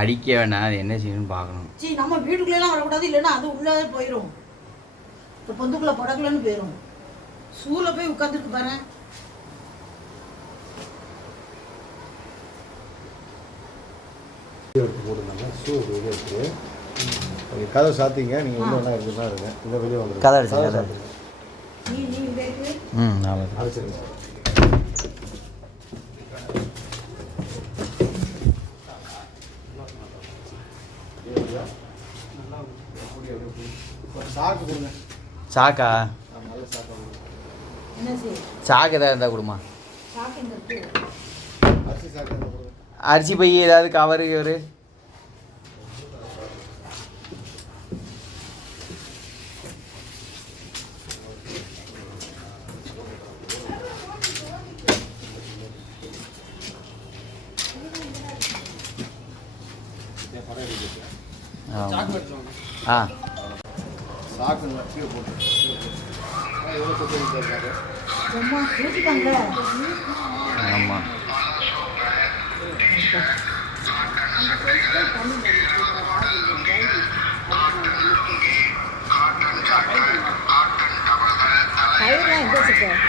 அடிக்க வேணாம், அது என்ன செய்யணும்னு பார்க்கணும். சரி, நம்ம வீட்டுக்குள்ளேலாம் வரக்கூடாது, இல்லைன்னா அது உள்ளே போயிடும். இப்போ பொந்துக்குள்ளே படகுலன்னு போயிடும். ஷூவில் போய் உட்காந்துருக்கு பாரு. எடுத்து போட்டுருந்தாங்க. ஷூ வெளியே இருக்குது. நீங்கள் கதை சாத்திங்க. நீங்கள் இன்னும் என்ன இருக்குதான் இருங்க. இந்த வெளியே வந்துடும். கதை அடிச்சு அடிச்சிருங்க. சாக்கு கொடுங்க. சாக்கா? நல்ல சாக்கா கொடுங்க. சாக்கு ஏதாவது இருந்தால் கொடுமா. அரிசி சாக்கு கொடுங்க. அரிசி பை ஏதாவது கவரு கவரு. ஆ சாக்கு நட்டு போட்டு எவ்வளோ சுற்றி இருக்காரு. ஆமாம். கயிறுலாம் எங்கே வச்சுருக்கேன்?